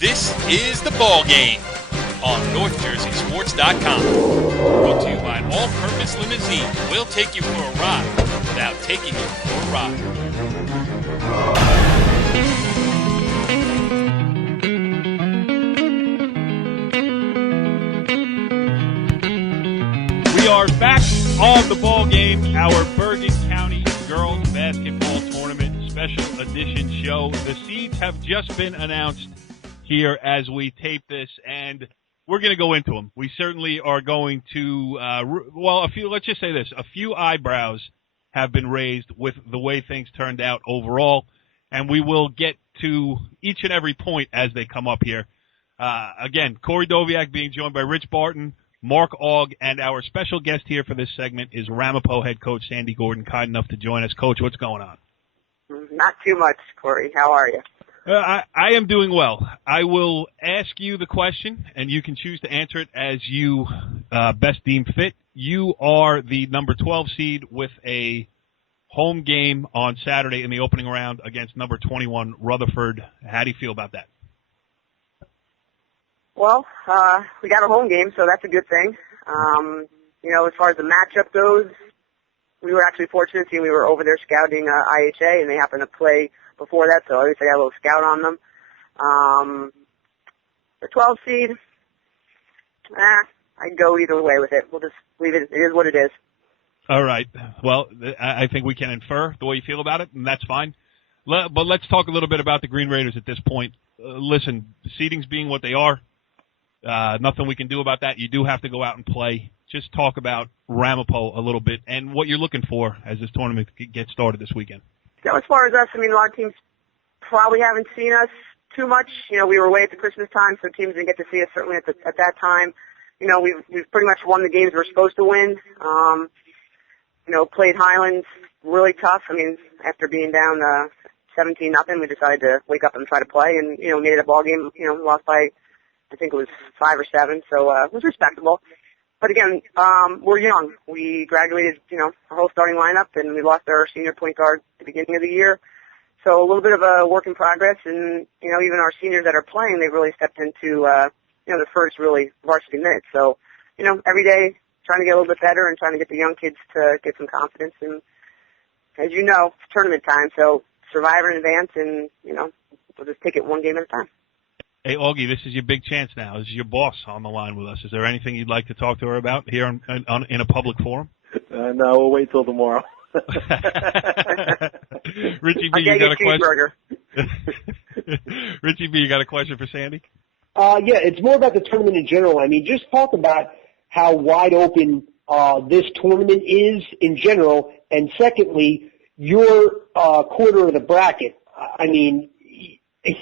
This is The Ball Game on NorthJerseySports.com. Brought to you by an all-purpose limousine. We'll take you for a ride without taking you for a ride. We are back on The Ball Game, our Bergen County Girls Basketball Tournament Special Edition show. The seeds have just been announced here as we tape this, and we're going to go into them. We certainly are going to, let's just say this. A few eyebrows have been raised with the way things turned out overall, and we will get to each and every point as they come up here. Again, Corey Doviak being joined by Rich Barton, Mark Aug, and our special guest here for this segment is Ramapo head coach Sandy Gordon, kind enough to join us. Coach, what's going on? Not too much, Corey. How are you? I am doing well. I will ask you the question, and you can choose to answer it as you best deem fit. You are the number 12 seed with a home game on Saturday in the opening round against number 21 Rutherford. How do you feel about that? Well, we got a home game, so that's a good thing. As far as the matchup goes, we were actually fortunate. We were over there scouting IHA, and they happened to play before that, so at least I got a little scout on them. The 12 seed, I'd go either way with it. We'll just leave it. It is what it is. All right. Well, I think we can infer the way you feel about it, and that's fine. But let's talk a little bit about the Green Raiders at this point. Listen, the seedings being what they are, nothing we can do about that. You do have to go out and play. Just talk about Ramapo a little bit and what you're looking for as this tournament gets started this weekend. So as far as us, a lot of teams probably haven't seen us too much. We were away at the Christmas time, so teams didn't get to see us certainly at that time. We've pretty much won the games we're supposed to win. Played Highlands really tough. After being down 17-0, we decided to wake up and try to play, and made it a ball game. Lost by I think it was 5 or 7, so it was respectable. But again, we're young. We graduated, our whole starting lineup, and we lost our senior point guard at the beginning of the year. So a little bit of a work in progress, and, even our seniors that are playing, they've really stepped into, the first really varsity minutes. So, every day trying to get a little bit better and trying to get the young kids to get some confidence. And as you know, it's tournament time, so survive in advance, and, we'll just take it one game at a time. Hey, Augie, this is your big chance now. This is your boss on the line with us. Is there anything you'd like to talk to her about here in a public forum? No, we'll wait till tomorrow. Richie B, you got a question? Richie B, you got a question for Sandy? Yeah, it's more about the tournament in general. Just talk about how wide open this tournament is in general, and secondly, your quarter of the bracket.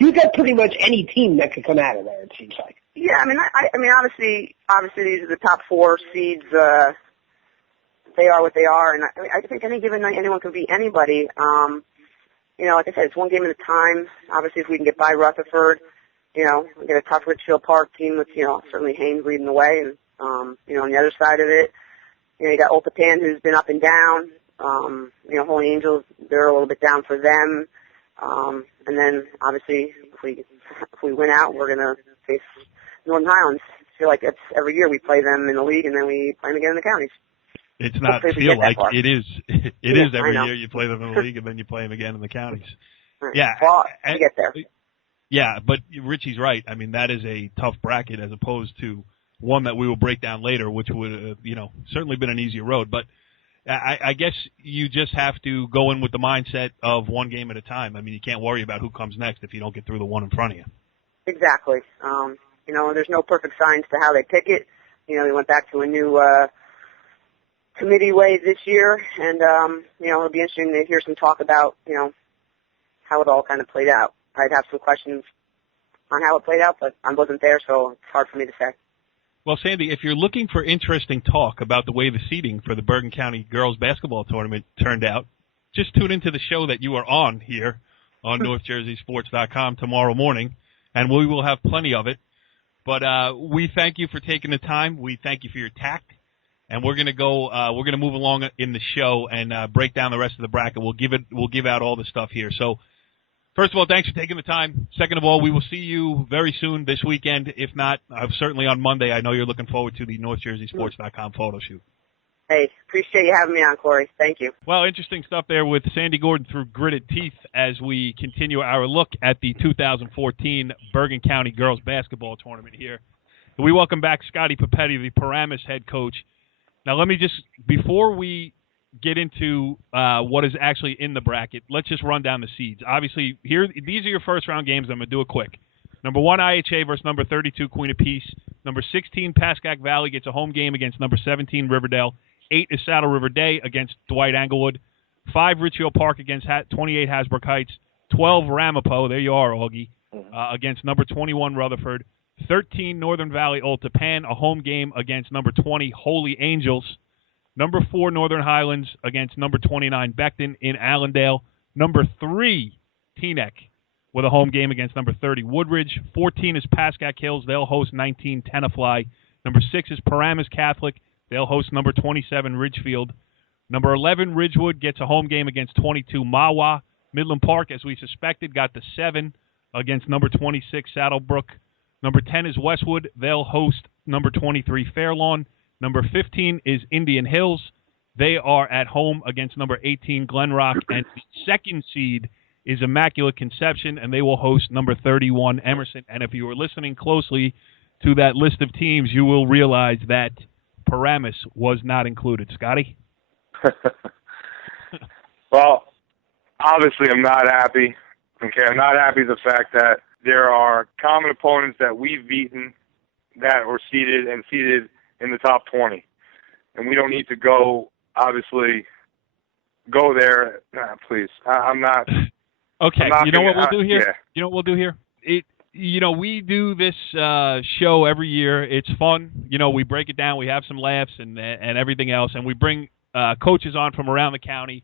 You got pretty much any team that could come out of there, it seems like. Yeah, obviously these are the top 4 seeds. They are what they are, and I think any given night anyone can beat anybody. Like I said, it's one game at a time. Obviously, if we can get by Rutherford, we get a tough Richfield Park team with, certainly Haynes leading the way, and on the other side of it, you got Old Tappan, who's been up and down. Holy Angels, they're a little bit down for them. And then, obviously, if we win out, we're going to face Northern Highlands. I feel like it's every year we play them in the league, and then we play them again in the counties. It's not feel like it is. It is every year you play them in the league, and then you play them again in the counties. Right. Yeah. Well, we get there. Yeah, but Richie's right. That is a tough bracket as opposed to one that we will break down later, which would, certainly been an easier road. But I guess you just have to go in with the mindset of one game at a time. You can't worry about who comes next if you don't get through the one in front of you. Exactly. There's no perfect science to how they pick it. We went back to a new committee way this year, and, it'll be interesting to hear some talk about, how it all kind of played out. I'd have some questions on how it played out, but I wasn't there, so it's hard for me to say. Well, Sandy, if you're looking for interesting talk about the way the seeding for the Bergen County Girls Basketball Tournament turned out, just tune into the show that you are on here on NorthJerseySports.com tomorrow morning, and we will have plenty of it. But we thank you for taking the time. We thank you for your tact, and we're going to go. We're going to move along in the show and break down the rest of the bracket. We'll give out all the stuff here. So First of all, thanks for taking the time. Second of all, we will see you very soon this weekend. If not, certainly on Monday. I know you're looking forward to the NorthJerseySports.com photo shoot. Hey, appreciate you having me on, Corey. Thank you. Well, interesting stuff there with Sandy Gordon through gritted teeth as we continue our look at the 2014 Bergen County Girls Basketball Tournament here. We welcome back Scotty Papetti, the Paramus head coach. Now, let me just, before we get into what is actually in the bracket, let's just run down the seeds. Obviously, these are your first-round games. I'm going to do it quick. Number 1, IHA versus number 32, Queen of Peace. Number 16, Pascack Valley gets a home game against number 17, Riverdale. 8 is Saddle River Day against Dwight Englewood. 5, Richfield Park against 28, Hasbrook Heights. 12, Ramapo, there you are, Augie, against number 21, Rutherford. 13, Northern Valley Old Tappan, a home game against number 20, Holy Angels. Number 4, Northern Highlands against number 29, Beckton in Allendale. Number 3, Teaneck with a home game against number 30, Woodridge. 14 is Pascack Hills. They'll host 19, Tenafly. Number 6 is Paramus Catholic. They'll host number 27, Ridgefield. Number 11, Ridgewood gets a home game against 22, Mawa. Midland Park, as we suspected, got the 7 against number 26, Saddlebrook. Number 10 is Westwood. They'll host number 23, Fairlawn. Number 15 is Indian Hills. They are at home against number 18, Glenrock. And the second seed is Immaculate Conception, and they will host number 31, Emerson. And if you were listening closely to that list of teams, you will realize that Paramus was not included. Scotty? Well, obviously I'm not happy. Okay, I'm not happy with the fact that there are common opponents that we've beaten that were seeded in the top 20. And we don't need to go there. Nah, please. I'm not. Okay, I'm not you know what we'll do here? Yeah. You know what we'll do here? We do this show every year. It's fun. We break it down. We have some laughs and everything else. And we bring coaches on from around the county.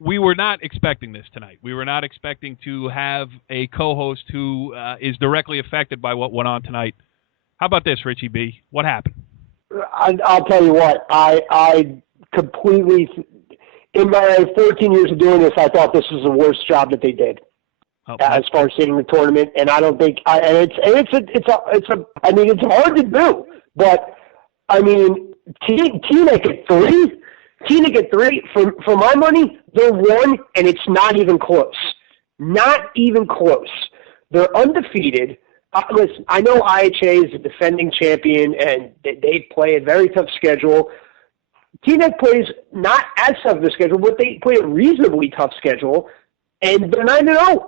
We were not expecting this tonight. We were not expecting to have a co-host who is directly affected by what went on tonight. How about this, Richie B? What happened? I'll tell you what. I completely, in my 14 years of doing this, I thought this was the worst job that they did as far as seeding the tournament. And I don't think, it's hard to do. But I mean, Teaneck at 3. Teaneck at 3, for my money, they're 1, and it's not even close. Not even close. They're undefeated. Listen, I know IHA is a defending champion, and they play a very tough schedule. Teaneck plays not as tough of a schedule, but they play a reasonably tough schedule, and they're 9-0.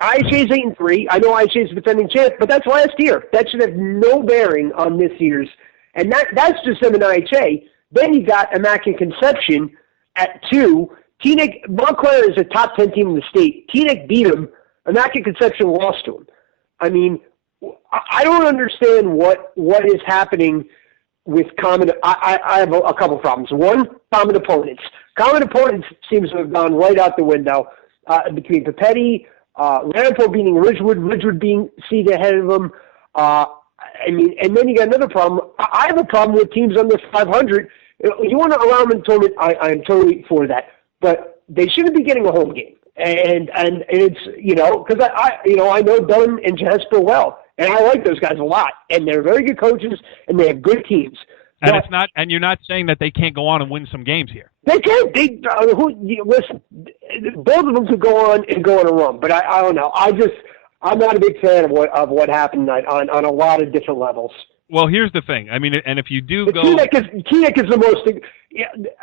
IHA is 8-3. I know IHA is a defending champ, but that's last year. That should have no bearing on this year's. And that's just them in IHA. Then you got Immaculate Conception at 2. Montclair is a top 10 team in the state. Teaneck beat them. Immaculate Conception lost to them. I mean, I don't understand what is happening with common. I have a couple problems. One, common opponents. Common opponents seems to have gone right out the window between Papetti, Ramapo beating Ridgewood being seeded ahead of them. And then you got another problem. I have a problem with teams under 500. You want to allow them in the tournament, I am totally for that. But they shouldn't be getting a home game. And it's, because I know Dunn and Jasper well, and I like those guys a lot. And they're very good coaches, and they have good teams. And and you're not saying that they can't go on and win some games here. They can. Listen, both of them could go on a run, but I don't know. I'm not a big fan of what happened tonight on a lot of different levels. Well, here's the thing. I mean, and if you do go, Teaneck is the most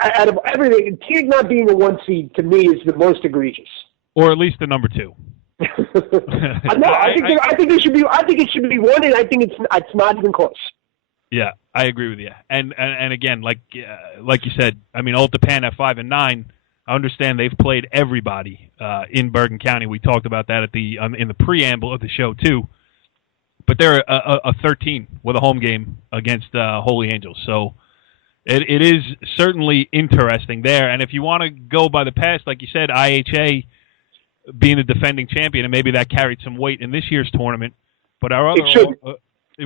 out of everything. Teaneck not being a 1 seed to me is the most egregious, or at least the number 2. No, I think it should be. I think it should be 1, and I think it's not even close. Yeah, I agree with you. And again, like you said, I mean, Old Tappan at 5 and 9. I understand they've played everybody in Bergen County. We talked about that in the preamble of the show too. But they're a 13 with a home game against Holy Angels. So it is certainly interesting there. And if you want to go by the past, like you said, IHA being the defending champion, and maybe that carried some weight in this year's tournament. But our other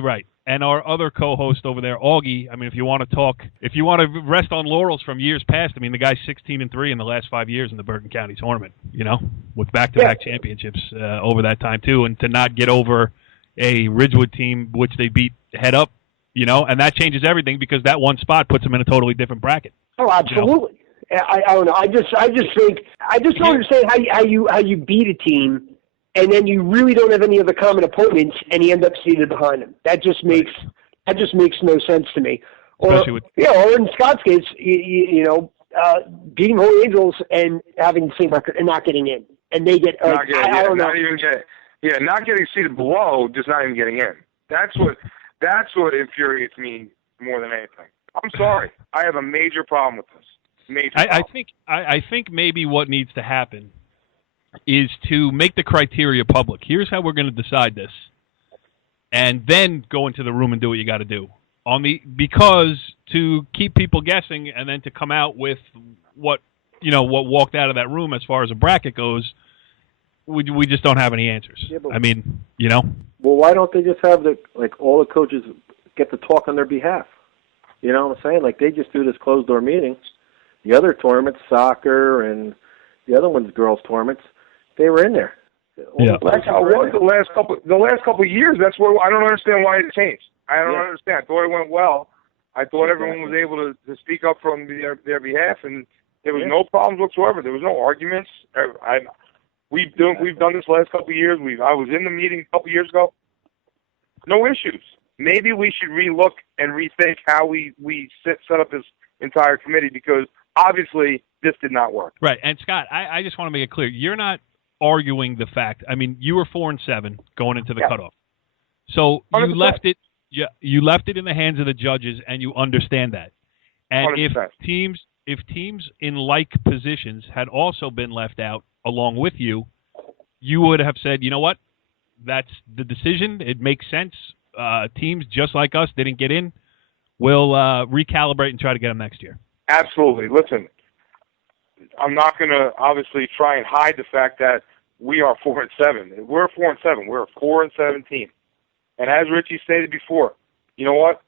right. and our other co-host over there, Augie. I mean, if you want to rest on laurels from years past, I mean, the guy's 16-3 in the last 5 years in the Bergen County tournament, with back-to-back championships over that time, too, and to not get over a Ridgewood team, which they beat head up, and that changes everything because that one spot puts them in a totally different bracket. Oh, absolutely. I don't know. I just don't understand how you beat a team and then you really don't have any other common opponents, and you end up seated behind them. That just makes no sense to me. Or in Scott's case, beating Holy Angels and having the same record and not getting in, and they get not getting seated below, just not even getting in. That's what infuriates me more than anything. I'm sorry, I have a major problem with this. I think maybe what needs to happen is to make the criteria public. Here's how we're going to decide this, and then go into the room and do what you got to do. Because to keep people guessing and then to come out with what walked out of that room as far as a bracket goes, we just don't have any answers. Yeah, I mean, Well, why don't they just have all the coaches get to talk on their behalf? You know what I'm saying? Like, they just do this closed-door meeting. The other tournaments, soccer and the other ones, girls' tournaments, they were in there. That's how it was the last couple of years. That's what I don't understand why it changed. I don't understand. I thought it went well. I thought everyone was able to speak up from their behalf, and there was no problems whatsoever. There was no arguments. We've done this last couple of years. I was in the meeting a couple of years ago. No issues. Maybe we should relook and rethink how we set up this entire committee, because obviously this did not work. Right. And Scott, I just want to make it clear, you're not arguing the fact. I mean, you were 4-7 going into the cutoff. So you 100%. Left it. Yeah, you left it in the hands of the judges, and you understand that. And 100%. if teams in like positions had also been left out along with you, you would have said, you know what, that's the decision. It makes sense. Teams just like us didn't get in. We'll recalibrate and try to get them next year. Absolutely. Listen, I'm not going to obviously try and hide the fact that we are 4-7. We're 4-7. We're a 4-7 team. And as Richie stated before, you know what?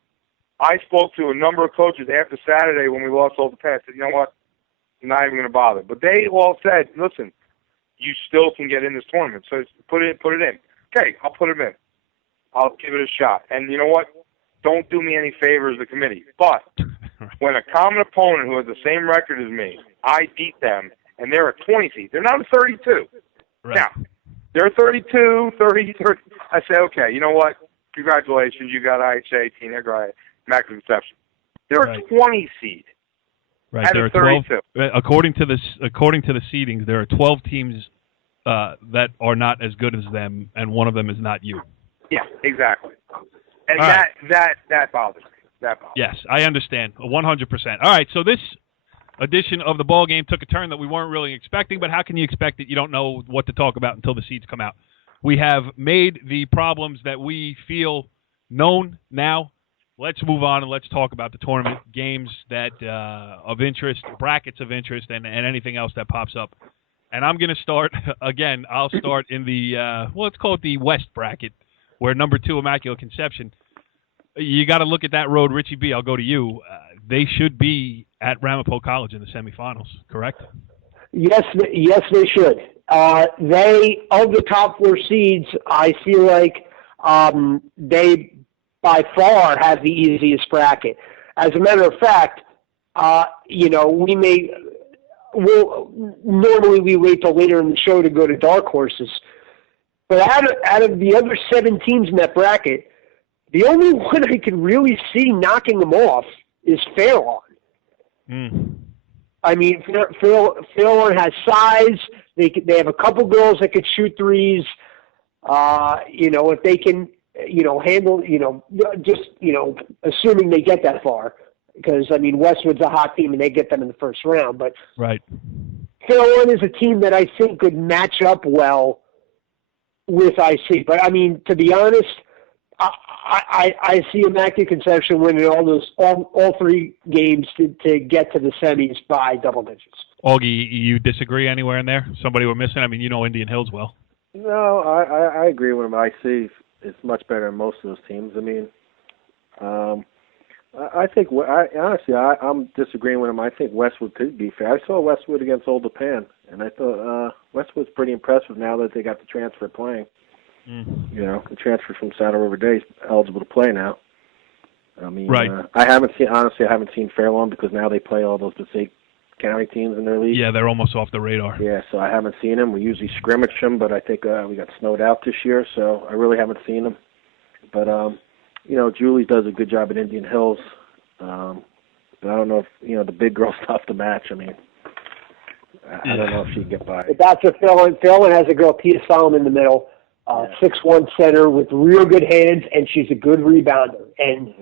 I spoke to a number of coaches after Saturday when we lost Old Tappan. I said, you know what? I'm not even going to bother. But they all said, listen, you still can get in this tournament. So put it in. Okay, I'll put it in. I'll give it a shot. And you know what? Don't do me any favors, the committee. But when a common opponent who has the same record as me, I beat them, and they're a 20 seed. They're not a 32. Right. Now, they're 32, 30. I say, okay, you know what? Congratulations, you got IHA, Teaneck, Immaculate Conception. They're a 20 seed. Right. There are 12. According to the seedings, there are 12 teams that are not as good as them, and one of them is not you. Yeah, exactly. And that bothers me. Yes, I understand 100%. All right, so this edition of the ball game took a turn that we weren't really expecting, but how can you expect it? You don't know what to talk about until the seeds come out. We have made the problems that we feel known now. Let's move on and let's talk about the tournament, games that of interest, brackets of interest, and anything else that pops up. And I'm going to start, again, I'll start in the, let's call it the West bracket, where number 2, Immaculate Conception. You got to look at that road. Richie B., I'll go to you. They should be at Ramapo College in the semifinals, correct? Yes, they should. They, of the top 4 seeds, I feel like they by far have the easiest bracket. As a matter of fact, normally we wait till later in the show to go to dark horses. But out of the other 7 teams in that bracket, the only one I can really see knocking them off is Fairlawn. I mean, Fairlawn has size. They have a couple girls that could shoot threes. If they can, handle, assuming they get that far, because I mean Westwood's a hot team and they get them in the first round. But right, Fairlawn is a team that I think could match up well with IC. But I mean, to be honest, I see Immaculate Conception winning all 3 games to get to the semis by double digits. Augie, you disagree anywhere in there? Somebody we're missing? I mean, Indian Hills well. No, I agree with him. I see it's much better than most of those teams. I mean, I think honestly, I'm disagreeing with him. I think Westwood could be fair. I saw Westwood against Old Tappan, and I thought Westwood's pretty impressive now that they got the transfer playing. You know, the transfer from Saddle River Day is eligible to play now. I mean, right. I haven't seen Fairlawn because now they play all those Passaic County teams in their league. Yeah, they're almost off the radar. Yeah, so I haven't seen them. We usually scrimmage them, but I think we got snowed out this year, so I really haven't seen them. But you know, Julie does a good job at Indian Hills. But I don't know if, you know, the big girl's tough to match. I mean, I don't know if she can get by. But that's what Fairlawn has a girl, Tia Solomon, in the middle, 6'1" center with real good hands, and she's a good rebounder. And,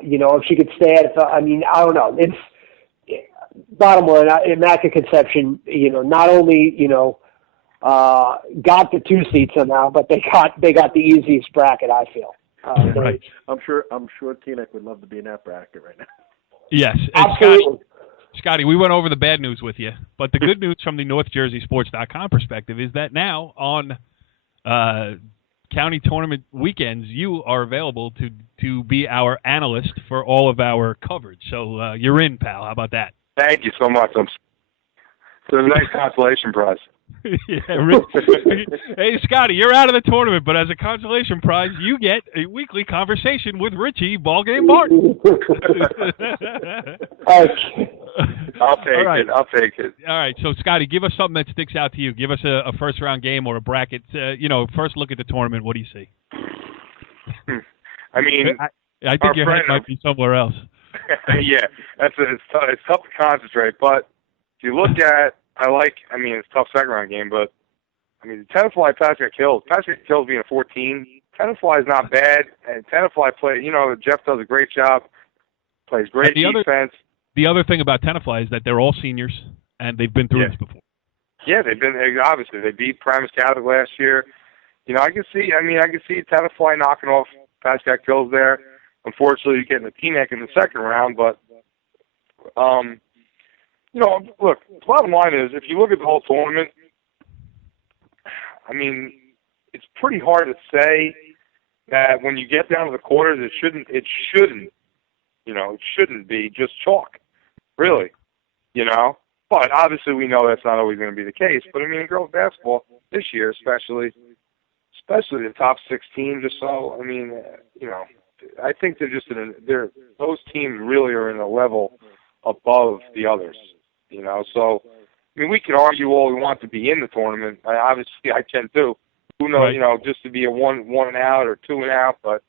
you know, if she could stay at it, I mean, I don't know. It's bottom line, Immaculate Conception, you know, not only, you know, got the 2 seats somehow, but they got the easiest bracket, I feel. Right. I'm sure Teaneck would love to be in that bracket right now. Yes. Absolutely. Scotty, we went over the bad news with you, but the good news from the NorthJerseySports.com perspective is that now on county tournament weekends, you are available to be our analyst for all of our coverage. So you're in, pal. How about that? Thank you so much. It's a nice consolation prize. Hey, Scotty, you're out of the tournament, but as a consolation prize, you get a weekly conversation with Richie Ballgame Martin. I'll take it. All right, so Scotty, give us something that sticks out to you. Give us a first-round game or a bracket. You know, first look at the tournament. What do you see? I mean, I think your head might be somewhere else. Yeah, it's tough to concentrate, but if you look at, it's a tough second-round game, but, I mean, Tenafly, Patrick Hills being a 14, Tenafly is not bad, and Tenafly plays, you know, Jeff does a great job, plays great defense. The other thing about Tenafly is that they're all seniors, and they've been through this before. Yeah, they beat Paramus Catholic last year. You know, I can see Tenafly knocking off Patrick Hills there. Unfortunately, you're getting a Teaneck in the second round, but, you know, look, the bottom line is, if you look at the whole tournament, I mean, it's pretty hard to say that when you get down to the quarters, it shouldn't be just chalk, really, you know. But obviously we know that's not always going to be the case. But, I mean, in girls basketball this year, especially the top 6 teams or so, I mean, you know, I think those teams really are in a level above the others. You know, so, I mean, we can argue all we want to be in the tournament. Obviously, I can too. Who knows, you know, just to be a one and out or 2 and out. But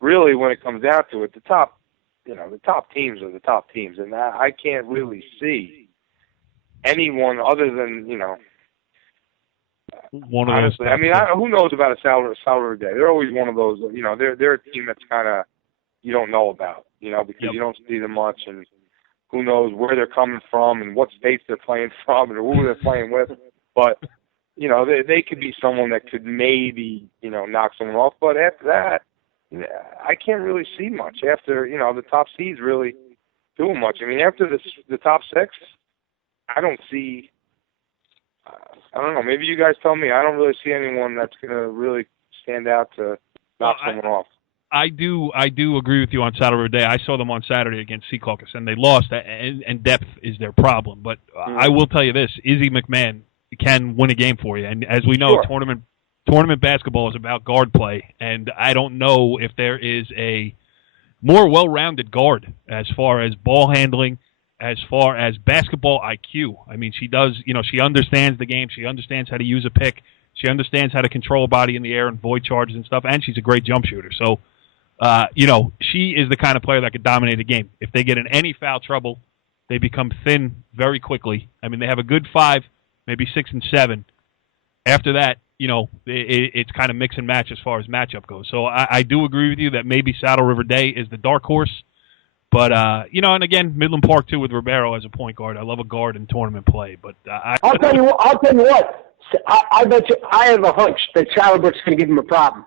really, when it comes down to it, the top teams are the top teams. And I can't really see anyone other than, you know, honestly, I mean, who knows about a Saddle Day? They're always one of those, you know, they're a team that's kind of, you don't know about, you know, because you don't see them much, and who knows where they're coming from and what states they're playing from and who they're playing with. But, you know, they could be someone that could maybe, you know, knock someone off. But after that, I can't really see much after, you know, the top seeds really doing much. I mean, after the top 6, I don't see, I don't know, maybe you guys tell me. I don't really see anyone that's going to really stand out to knock someone off. I do agree with you on Saddle River Day. I saw them on Saturday against Sea Caucus, and they lost, and depth is their problem. But I will tell you this, Izzy McMahon can win a game for you. And as we know, tournament basketball is about guard play, and I don't know if there is a more well-rounded guard as far as ball handling, as far as basketball IQ. I mean, she does, you know, she understands the game. She understands how to use a pick. She understands how to control a body in the air and void charges and stuff, and she's a great jump shooter. So, you know, she is the kind of player that could dominate a game. If they get in any foul trouble, they become thin very quickly. I mean, they have a good 5, maybe 6 and 7. After that, you know, it's kind of mix and match as far as matchup goes. So I do agree with you that maybe Saddle River Day is the dark horse. But, you know, and again, Midland Park, too, with Ribeiro as a point guard. I love a guard in tournament play. But I'll tell you what. I bet you, I have a hunch that Saddlebrook's going to give him a problem.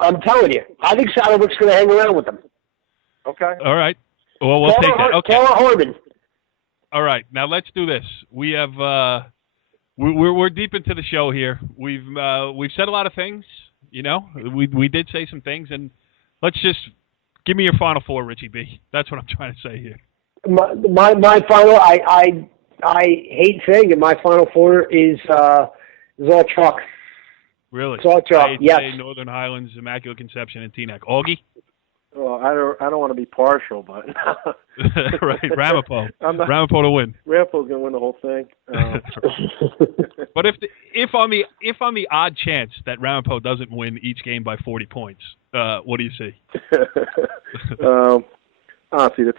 I'm telling you. I think Saddlebrook's going to hang around with them. Okay. All right. Well, we'll take that. Okay. Taylor Horman. All right. Now let's do this. We have we're deep into the show here. We've said a lot of things. You know, we did say some things, and let's just give me your Final Four, Richie B. That's what I'm trying to say here. My final, I hate saying it. My Final Four is all chalk. Really? It's all chalk. Yes. Northern Highlands, Immaculate Conception, and Teaneck. Augie? Well, I don't want to be partial, but right, Ramapo. Ramapo to win. Ramapo's going to win the whole thing. But if on the odd chance that Ramapo doesn't win each game by 40 points, what do you see? Honestly, the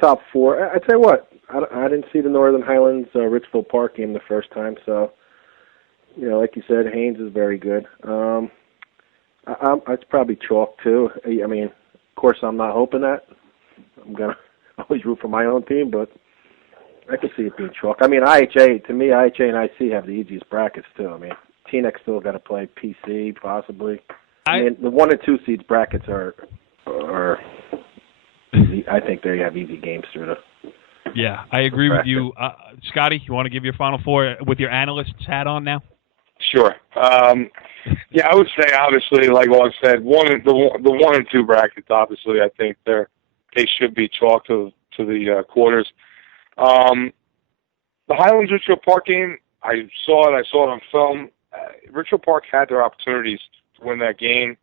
top four. I tell you what, I didn't see the Northern Highlands Richfield Park game the first time, so like you said, Haynes is very good. It's probably chalk too. I mean, of course, I'm not hoping that. I'm gonna always root for my own team, but I can see it being chalk. I mean, IHA and IC have the easiest brackets too. I mean, Teaneck still got to play PC possibly. I mean, the 1 and 2 seeds brackets are easy. I think they have easy games through the. Yeah, I agree with you, Scotty. You want to give your Final Four with your analyst's hat on now? Sure. Yeah, I would say obviously, like I said, the 1 and 2 brackets. Obviously, I think they should be chalk to the quarters. The Highlands Richfield Park game, I saw it on film. Richfield Park had their opportunities to win that game.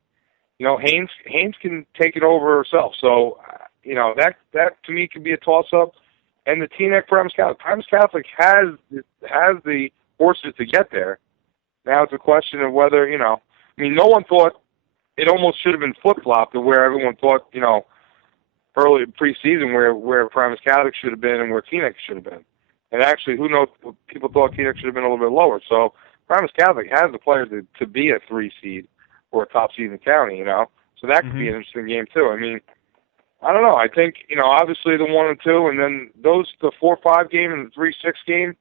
Haynes can take it over herself. So, that to me could be a toss-up. And the Teaneck Paramus Catholic. Paramus Catholic has the horses to get there. Now it's a question of whether, no one thought it almost should have been flip-flopped to where everyone thought, early preseason where Paramus Catholic should have been and where Teaneck should have been. And actually, who knows, people thought Teaneck should have been a little bit lower. So Paramus Catholic has the players to be a 3 seed or a top seed in the county, So that could be an interesting game, too. I mean, I don't know. I think, obviously the 1 and 2, and then the 4-5 game and the 3-6 game,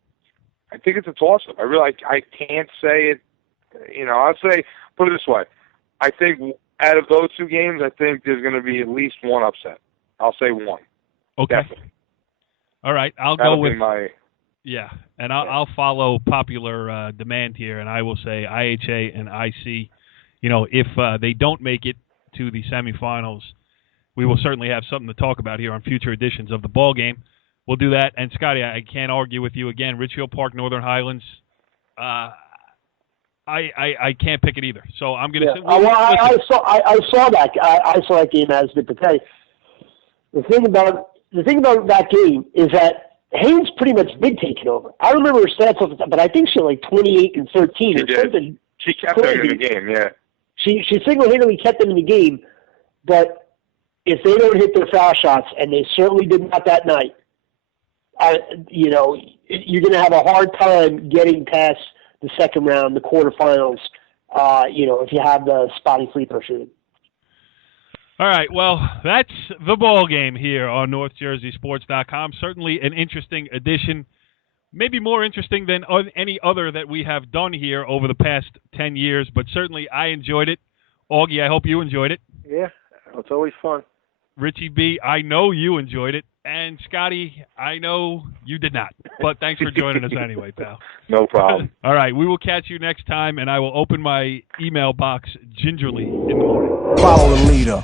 I think it's a toss-up. I can't say it. I'll say, put it this way. I think out of those 2 games, I think there's going to be at least one upset. I'll say one. Okay. Definitely. All right. I'll That'll go with my. Yeah, and I'll follow popular demand here, and I will say IHA and IC. If they don't make it to the semifinals, we will certainly have something to talk about here on future editions of the ball game. We'll do that. And Scotty, I can't argue with you again. Richfield Park, Northern Highlands. I can't pick it either. So I'm going to. Yeah. I saw that. I saw that game as did Papetti. The thing about that game is that Haynes pretty much did take it over. I remember her stats off the top, but I think she had like 28 and 13 she or did. something. She kept them in the game. Yeah. She single-handedly kept them in the game, but if they don't hit their foul shots, and they certainly did not that night, you're going to have a hard time getting past the second round, the quarterfinals, if you have the spotty free throw shooting. All right, well, that's the ball game here on NorthJerseySports.com. Certainly an interesting edition, maybe more interesting than any other that we have done here over the past 10 years, but certainly I enjoyed it. Augie, I hope you enjoyed it. Yeah, it's always fun. Richie B., I know you enjoyed it. And Scotty, I know you did not. But thanks for joining us anyway, pal. No problem. All right, we will catch you next time, and I will open my email box gingerly in the morning. Follow the leader.